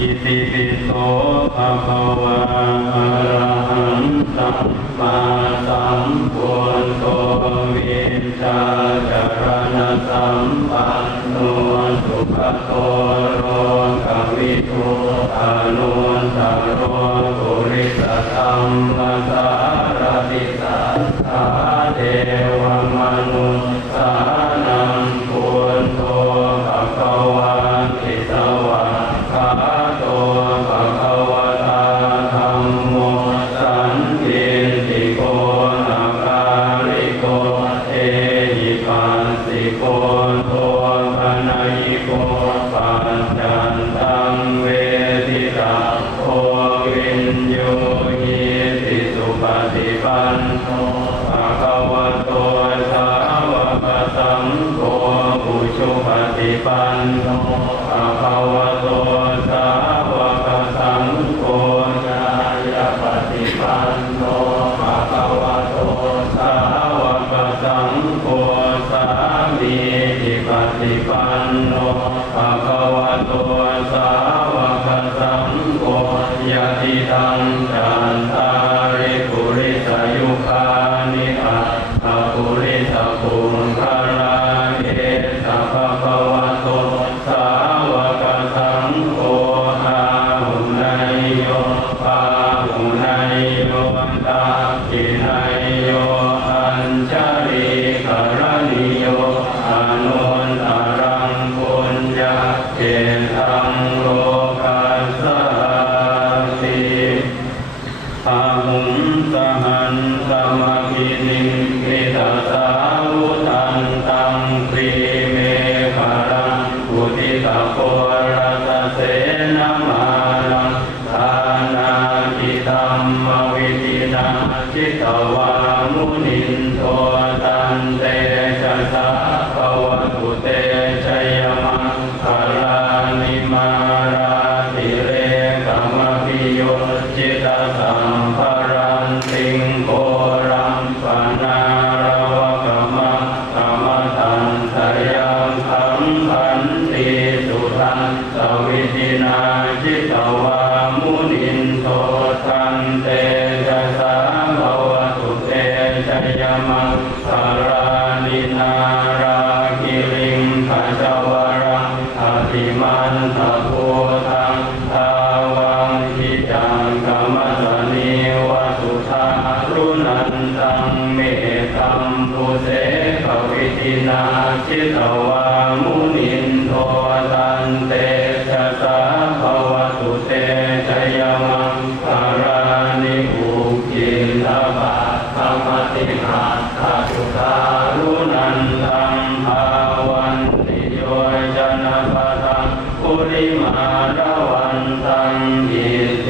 อิติปิโสภะคะวะอะระหังสัมมาสัมพุทโธวิชชาจารณะสัมปันโนสุขโตโรกวิทูอนุตตโรปุริสธรรมสารติสัทธาเทวมนุสสานังพุทโธภะคะวะติสวะคาโตภะคะวะตาธัมโมสันติติโกอาการิโกเอหิปัสสิโกโทปนัยโกปัจจันตังเวทิตาโควินโยหิติสุปฏิปันโนภะคะวะโตสาวกสังโฆอุชุปฏิปันโนภะคะวะโตสาวกสังโฆญาณปฏิปันโนภะคะวะโตสาวกสังโฆสามีจิปฏิปันโนภะคะวะโตสาวกสังโฆยะติตังจันตาริปุริสยุคานิอัตถปุริสปุงคาราเอสะภะคะวะโตสาวกสังโฆอาหุนายโยปาหุนายโยตากินายโยอัญชลีกรณิโยอนุนตรังปุญญาเกตังโลกัสสติอาหุงสหันสมกินิมิตาสาวุตันตังปรีเมฆรังอุทิตาโกรัสเสนามานังทานาคิตัมมวิธินาจิตวามุนินโทตันเตชะสะภวตุเตชยมังคารานิมาราติเรกมพิโยจิตสัมภรันติงโกรัมปนารวะกมะกมตันทยังขังขันติสุทันสวิตินาจิตวามุนินโทตันเตชะสาภวตุเตชยมังคารานินาราคิริงขจวรังอภิมันทภูตังทาวังคิจังกมสนิวัตุธารุนันตังเมตัมปุเสภวิตินาจิตวามุนินโทตันเตชะสาภวตุเตชยมังคารานิอุกินทบาธรรมติหัตถสุทารุนันตังภาวันติโยจนะปะตังปุริมาราวันตังอิเต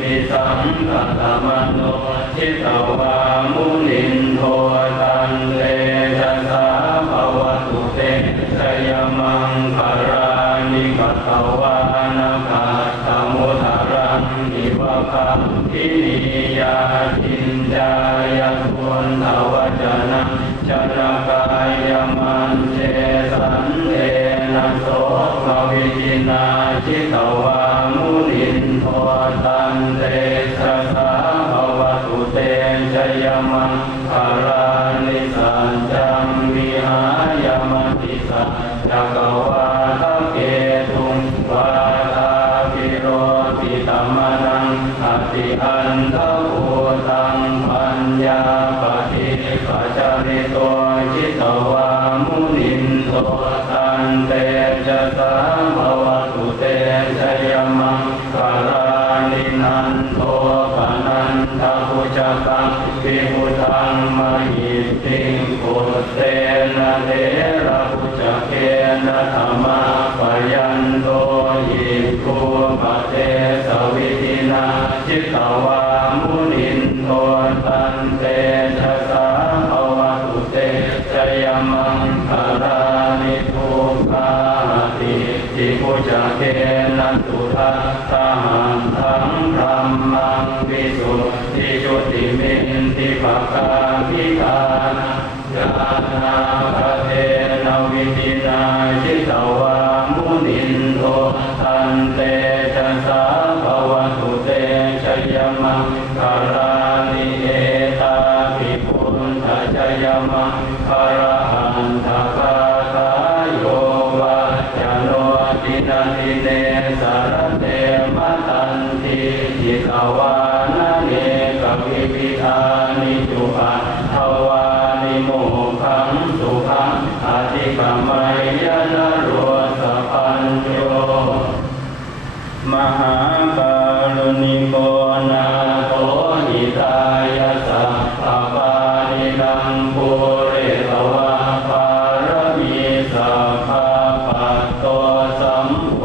ปิสังกตมโนจิตวามุนินโทตันเตชะสาภวตุเตชยมังคารานิกัตถวานาคัตถมุทารังนิวะคัมภินิยาทินจายทุนทวจนะชนะกายมันเจสันเตนะโสภวิจินาจิตวามุนินโทตันเตชะสาภวตุเตชยมังคารานิสัจจังวิหายมติสัจจักวาทะเกตุงวาทาปิโรติตัมมนังอติอันทภูตังปัญญาปฏิปัจจาริโตจิตวามุนินโทตันเตชะสาภวตุเตชยมังคารานินันโทปนันทพุจกังวิมุตังมหิติงปุตเตนะเทระพุจเกนะธรรมะปยันโตหิภูปเตสวิตินาจิตวามุนินโทตันเตชะสาภวตุเตชยมังคารานิทุกขาติติพุจเกนะสุทัสสะหันทังพรัมมังวิสุทธิจุติมินติภคาภิกานะญาณาภเทนะวิตินาจิตวามุนินโทตันเตชะสา รเตมะตันติจิตวานะเนกวิวิธานิจุปัฏฐวานิโมกขังสุขังอธิกรรมัยยนะโรสปัญโยมหาการุณิโกนาโถหิตายะสัพพปานิกังปุเรตวะปารมีสัพพะปัตโตสัมโพ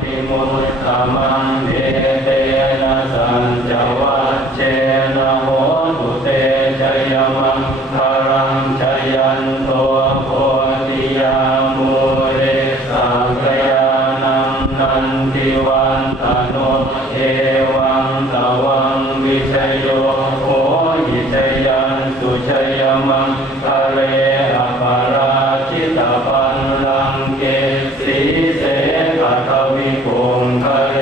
ธิมุตตมังเดเตนะสัญจวัชเชนะโหตุเตชยมังคารังชยันโตโพธิยามุเรสังกยานังนันทิวันตโนเอวังตวังวิชโยโหหิชยันสุชยมังคะเรอปาราชิตปันลังเกสีเสกะทวิปุงคะเร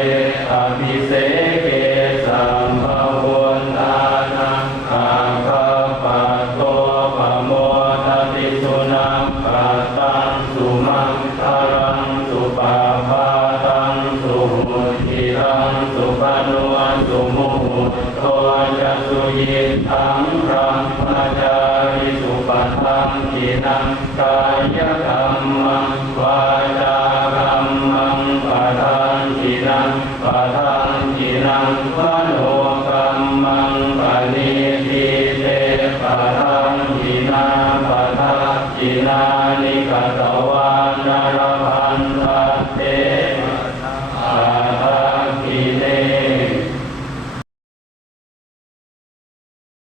อภิเสเกสัมภวนทานังอาคาปัตโตปโมทติสุนังปัตตังสุมังคารังสุปาปาตังสุหุติรังสุปนุสุมุโทจะสุยิทังรังมจาริสุปทังกินังกายกรรมังวาจากรรมังปะทังกินังปะทังกินังมโนกรรมังปะนิ